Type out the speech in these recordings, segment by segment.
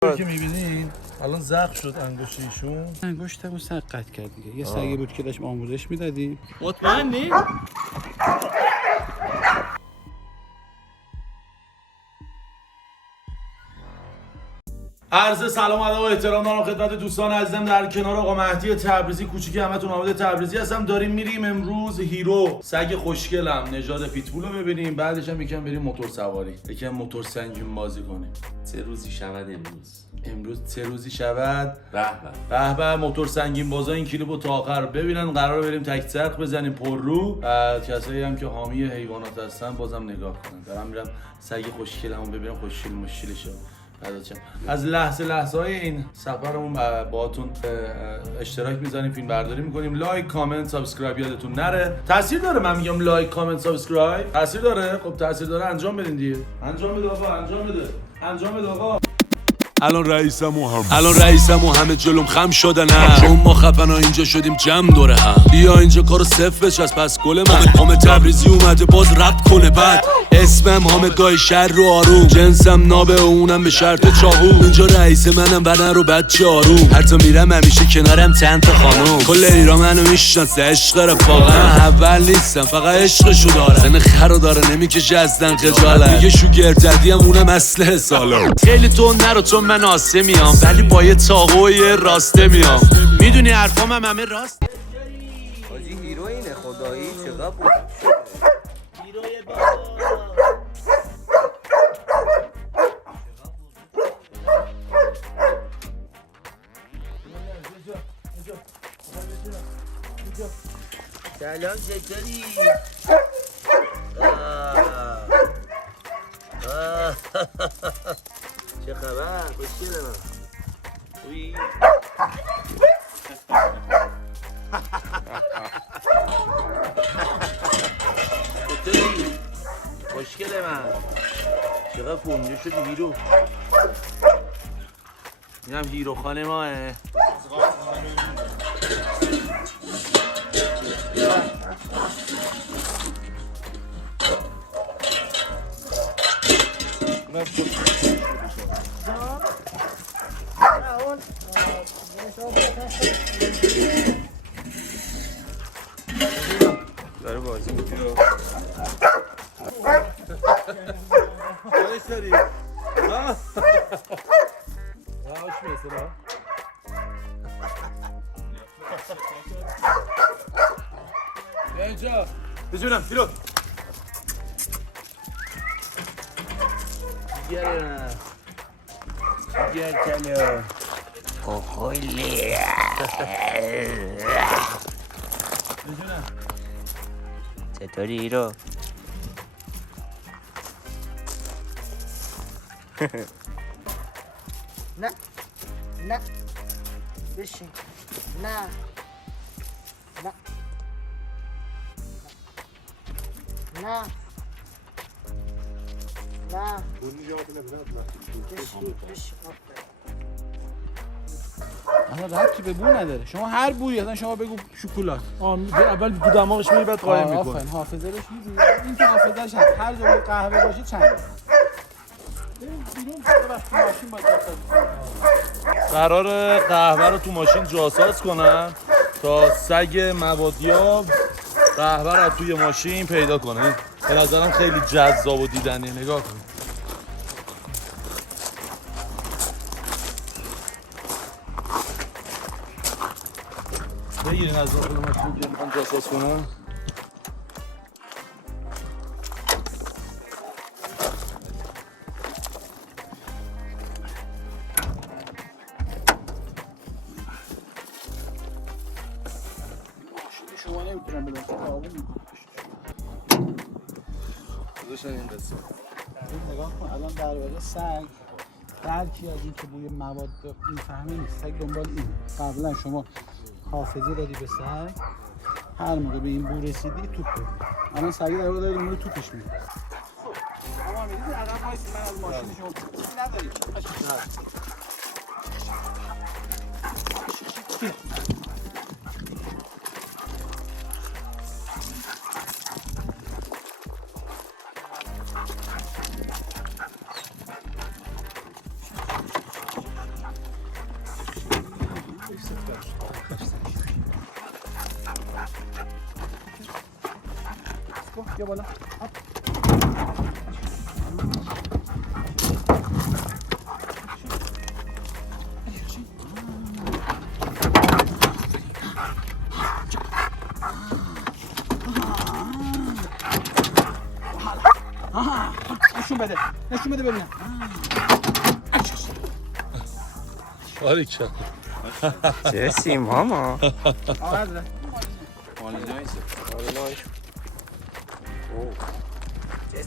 که میبینین الان زخم شد انگشت ایشون. انگشتمو سر قطع کرد دیگه. یه سگی بود که داشتیم آموزش میدادیم. مطمئنی؟ عرض سلام ادب و احترام دارم خدمت دوستان عزیزم در کنار آقا مهدی تبریزی کوچیک همتون. حامد تبریزی هستم. داریم میریم امروز هیرو سگ خوشگلم نژاد پیتبول رو ببینیم، بعدش هم یکم بریم موتور سواری، یکم موتور سنگین بازی کنیم. 3 روزی شود امروز 3 روزی شود. به به موتور سنگین بازا این کلیپو تا آخر ببینن. قراره بریم تک چرخ بزنیم پر رو. بعد کسایی هم که حامی حیوانات هستن بازم نگاه کنن. دارم میرم سگ خوشگلمو ببینم خوشگل مشکلشه. از لحظه های این سفرمون باهاتون اشتراک میذاریم، فیلم برداری میکنیم. لایک، کامنت، سابسکرایب یادتون نره. تاثیر داره من میگم لایک، کامنت، سابسکرایب تاثیر داره. خب تاثیر داره، انجام بدین دیگه. انجام بده آقا، انجام بده آقا. الان رئیسم و همه جلوم خم شدن هم، چون ما خفن ها اینجا شدیم جمع دوره هم. بیا اینجا کارو صفر بچسب پس گل من. حامد تبریزی اومده باز رپ کنه بعد. اسمم حامد گای شر رو آروم، جنسم نابه اونم به شرط چاقو. اینجا رئیس منم بدن رو بچه آروم، حتی میرم همیشه کنارم چند تا خانوم. کل ایران منو میشناسه عشق رفاقم، اول نیستم فقط عشقشو دارم. سن خرو داره نمیکشه ازدن خجالت، میگه شوگرددی هم اونم اصل سالم. خیلی تو نرو چون من آسه میام، ولی با یه تاقوی راسته میام. میدونی حرفام هم همه راست. حاجی هیرو اینه خدایی چقدر بود. هیروی بابا. سلام چطوری؟ چه خبر؟ خوشگله من خوبی؟ چطوری؟ خوشگله من چقدر پونجه شدی هیرو؟ اینم هیرو خانه ماه. داره بازی میکنه. داری؟ خوش میسه. بیا اینجا. بجونم هیرو. دیگر کلو خوای. چطوری هیرو؟ نه بشین. نه اصلا ربطی به بو نداره. شما هر بویی اصلا شما بگو شکلات. اول تو دماغش میری بعد قایم میکنه. آفرین حافظه روش میدی. این که حافظه‌اش هست. هر جا قهوه باشه چند. قرار قهوه رو تو ماشین جاساز کنن تا سگ موادیادب قهوه رو توی ماشین پیدا کنه. به نظرم خیلی جذاب و دیدنیه. نگاه کن. بگیرین از داخل ماشین که میخوان جاساز کنن. شما نمیتونم بدم که آروم میکنم. گذاشتن این دسته. نگاه کن الان در واقع سگ درکی از این که بوی مواد این فهمه نیست. سگ دنبال این. قبلا شما حافظه دادی به سگ، هر موقع به این بو رسیدی توپ بدی. الان سگی در واقع داره دنبال توپش میره. شما میدید عقب وایسی من از ماشین شما چیزی ندارید. بیا بالا. نشون بده ببینم. باریکلا. چه ماما. آقا حضرت.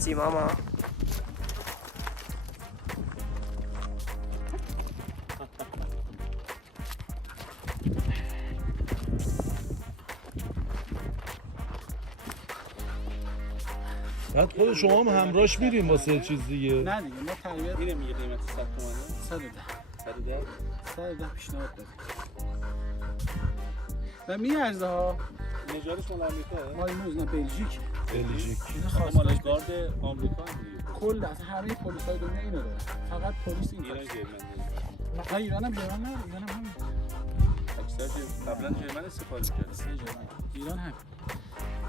چه ماما. بعد خود شما هم همراهش میریم واسه چیز دیگه. نه دیگه ما تربیت اینه میگه قیمت 100 تومنه. 110 پیشنهاد دادیم و میارزه ها. نژادش مال آمریکاه؟ مال نه بلژیک. اینا خواستگار مال گارد آمریکا هم دیگه. کل از همه پلیس‌های دنیا اینو داره. فقط پلیس این ایران جرمن نه ایران هم جرمن نه، ایران هم همین. اکثر قبلا جرمن استفاده کرده. ایران هم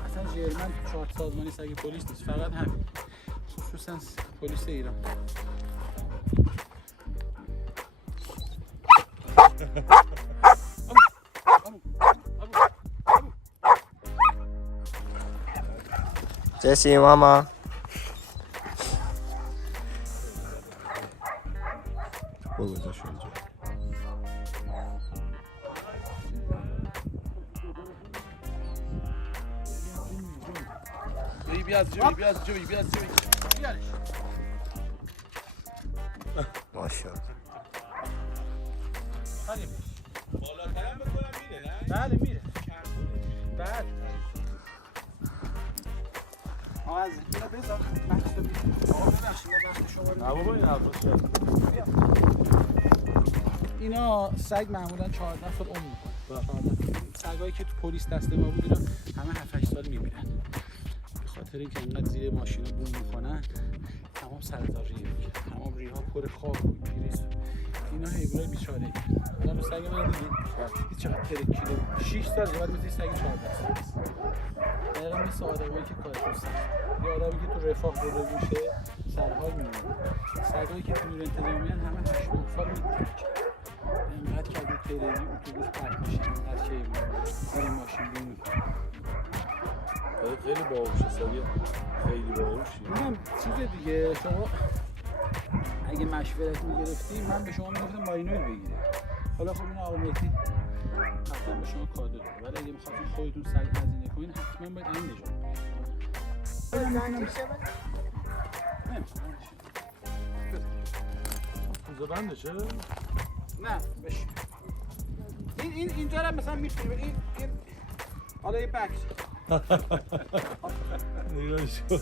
اصلا جرمن تو چارت سازمانی سگ پلیس نیست، فقط همین، خصوصا پلیس ایران. چه ماما. بگذاشت اونجا. بیا از جوی ماشاءالله. بالاترم بکنم میره نه؟ بله میره. بله. آقا از اینو بذار. بحث رو آقا ببخشید بحث شما رو. نه بابا این حرفا اینا سگ معمولا 14 سال عمر میکنه. سگایی که تو پلیس دست ما بود اینا همه 7-8 سال میمیرن. به خاطر اینکه انقدر زیر ماشینا بوم میکنن تمام سرطان ریه میگیرن. تمام ریه ها پر خاک و پیریز. اینا حیوانای بیچاره. الان سگ من دیدید هیچ چقدر ترکیده. 6 سال بعد مثل سگ 14 سال است. دقیقاً مثل آدمایی که کارشون سخت. یه آدمی که تو رفاه بزرگ میشه سرحال میمونه. سگایی که تو نور انتظامی همه 8-9 سال میمیرن. اینقدر که اگه تریلی اتوبوس پرت میشه اینقدر که زیر ماشین بیم میکنه. خیلی باهوشه سگه، خیلی باهوشی. میگم چیز دیگه، شما اگه مشورت میگرفتی من به شما میگفتم مارینویل بگیرید. حالا خب این آقا مهدی حتما به شما کادو داره، ولی اگه میخواستین خودتون سگ هزینه کنین حتما باید این نژاد کوزه بندشه؟ نه بشین. این اینجا رو مثلا میتونی این حالا یه بکس نگاهش کن.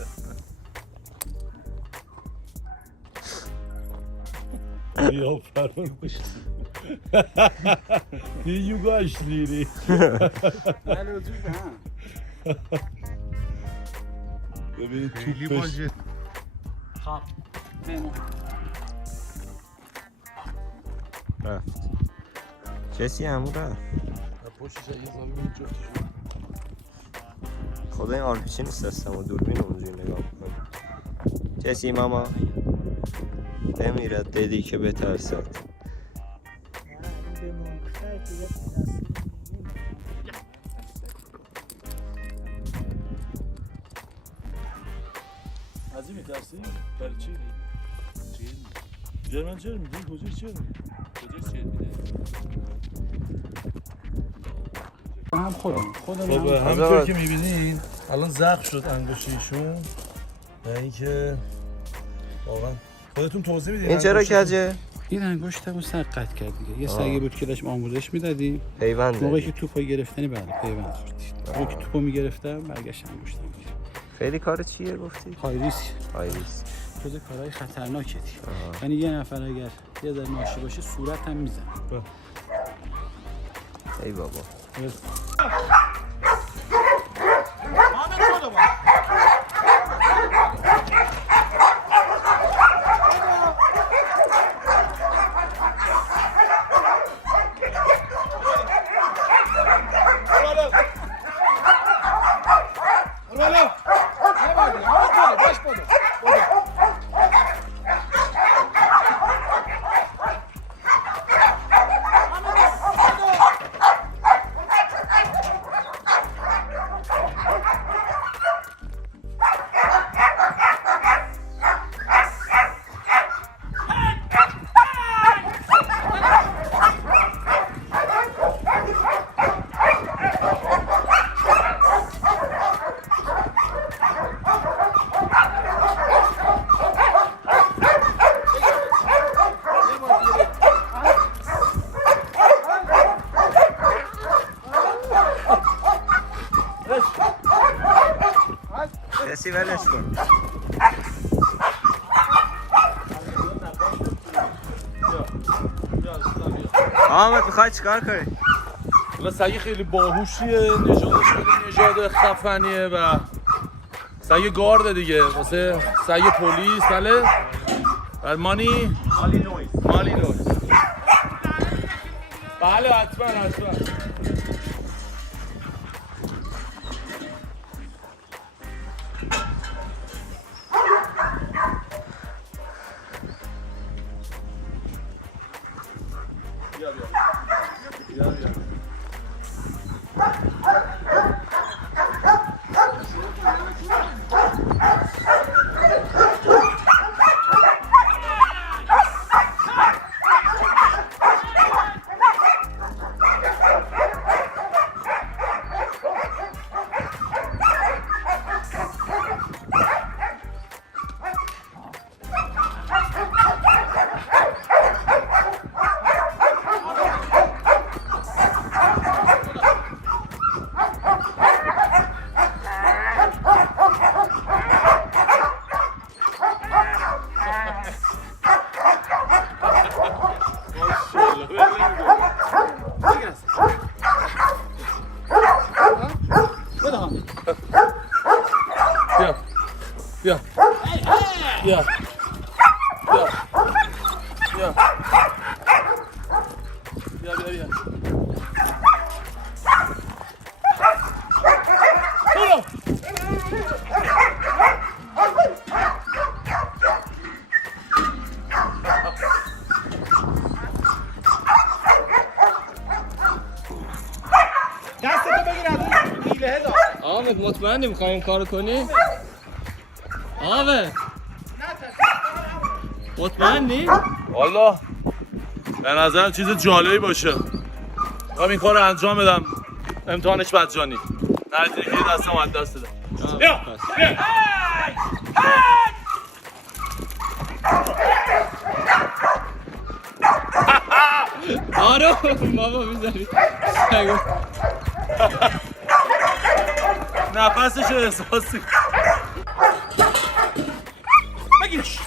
یا فرمان باشی. یه یوگاش لیری. بله وجود هم. ببینید توپش. خب نمو. چه همون رفت؟ پشتش اگه زمین جفتشون. خدا این آرپیچی نیست دستم و دوربین اونجوری نگاه میکنم. چه ماما؟ بمیرد دیدی که بترسد. از این میترسی؟ برای چی؟ جرمن چرا میدی؟ کجا چرا میدی؟ هم خودم خب همینطور که میبینین الان زخم شد انگشتشون و اینکه واقعا خودتون توضیح میدین این چرا کجه؟ این انگشتمو سر قطع کرد دیگه. یه سگی بود که داشتم آموزش میدادیم. پیوند موقعی که توپو گرفتنی بله پیوند خوردید. موقعی که توپو میگرفتم برگشت انگشتم میگیره. خیلی کار چیه گفتی؟ های ریسک. های ریسک. جز کارهای خطرناکه. یعنی یه نفر اگر یه ذره ناشی باشه صورت هم میزنه. ای بابا. ولش کن. حامد میخوای چیکار کنی؟ حالا سگ خیلی باهوشیه، نژادش خیلی نژاد خفنیه و سگ گارد دیگه، واسه سگ پلیس. بله مانی نویز. بله حتما. بیا. حامد مطمئنی میخوای این کارو کنی؟ حامد مطمئنی؟ والا به نظرم چیز جالبی باشه. من این کار رو انجام بدم، امتحانش مجانی. نتیجه که دستم از دست دادم. بیا. آره بابا میذاری نفسشو احساسی. بگیرش.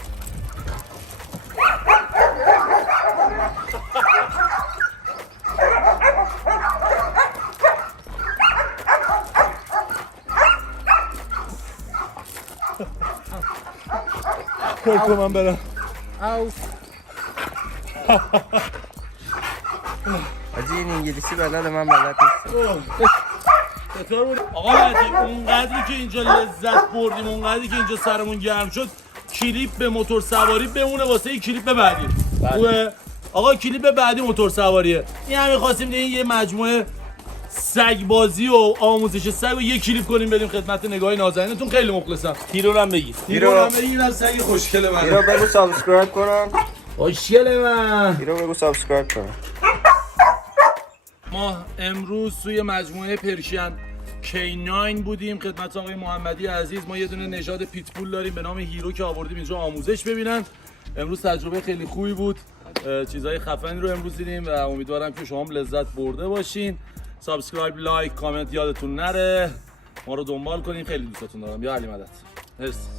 کلکو من برم. او حاجی این انگلیسی بلد من بلد نیستم. چطور بود؟ آقا مهدی اونقدری که اینجا لذت بردیم، اونقدری که اینجا سرمون گرم شد، کلیپ به موتور سواری بمونه واسه این کلیپ بعدی. خوبه؟ آقا کلیپ بعدی موتور سواریه. این همین خواستیم دیگه یه مجموعه سگ بازی و آموزش سگ و یه کلیپ کنیم بریم خدمت نگاه نازنینتون. خیلی مخلصم. هیرو رو هم بگی. هیرو رو هم بگی. این از سگ خوشگل من. هیرو بگو سابسکرایب کنم. خوشگل من. هیرو بگو سابسکرایب کنم. ما امروز توی مجموعه پرشین K9 بودیم خدمت آقای محمدی عزیز. ما یه دونه نژاد پیتبول داریم به نام هیرو که آوردیم اینجا آموزش ببینن. امروز تجربه خیلی خوبی بود، چیزای خفنی رو امروز دیدیم و امیدوارم که شما هم لذت برده باشین. سابسکرایب، لایک، کامنت یادتون نره. ما رو دنبال کنین. خیلی دوستتون دارم. یا علی مدد. مرسی.